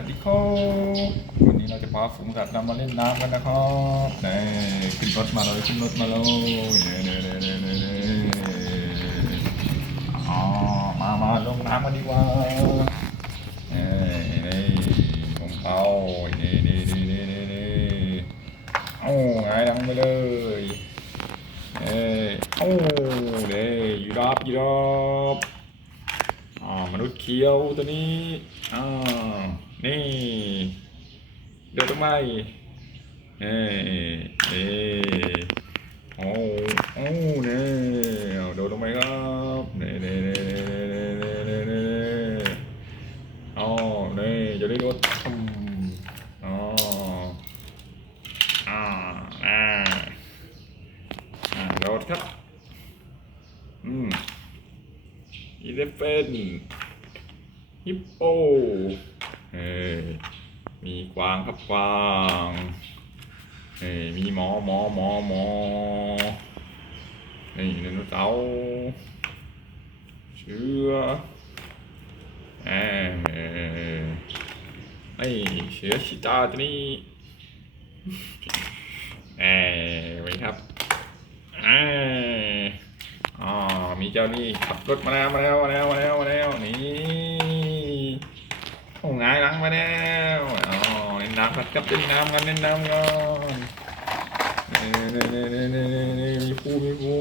วัสดีครับวันนี้เราจะพาฝูงสัตว์นำมาเล่นน้ำกันนะครับนี่ขึ้นรถมาเลยขึ้นรถมาเลยเนี่นี่นี่นี่นี่นี่อ๋อมามาลงน้ำกันดีกว่าเนี่นี่ลงเป้านี่นี่นี่นี่นี่นี่เอาไงายหลังไปเลยเอ้ยเอ้าเด้ยูรับยูรับ มนุษย์เขียวตัวนี้อ่านี่เดินตรงไหมเอ้ยเอ้ยโอ้โอ้เนี่ยเอาโดดลงไปครับเนี่ยเนี่ยเนี่ยเนี่ยเนี่ยเนี่ยเน่อ๋อเนี่ยจะได้รถอ๋ออ่าอ่าอ่ารถครับอืม อีเลฟเฟนฮิปโปเฮ้มีกวางครับกวางเฮ้มีหมอหมอหมอหมอนี่ไดโนเสาร์เชือเอ้ยไอ้เสือชิตาตัวนี้เอ้ยไว้ครับเอ้ยอ๋อมี เจ้านี่ขับรถมาแล้วมาแล้วมาแล้วมาแล้วมาแล้วนี่โอ้งายหลังมาแล้วอ๋อเล่นน้ำกันครับเล่นน้ำกันเล่นน้ำกันนี่นี่นี่นี่นี่นี่นี่มีผู้มีผู้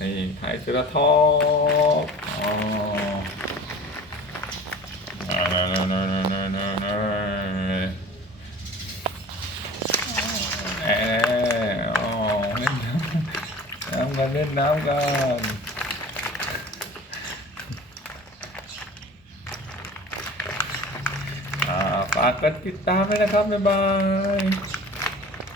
นี่ถ่ายเซราทอกอ๋อ มาเล่นน้ำกันฝากกดติดตามด้วยนะครับ บ๊ายบาย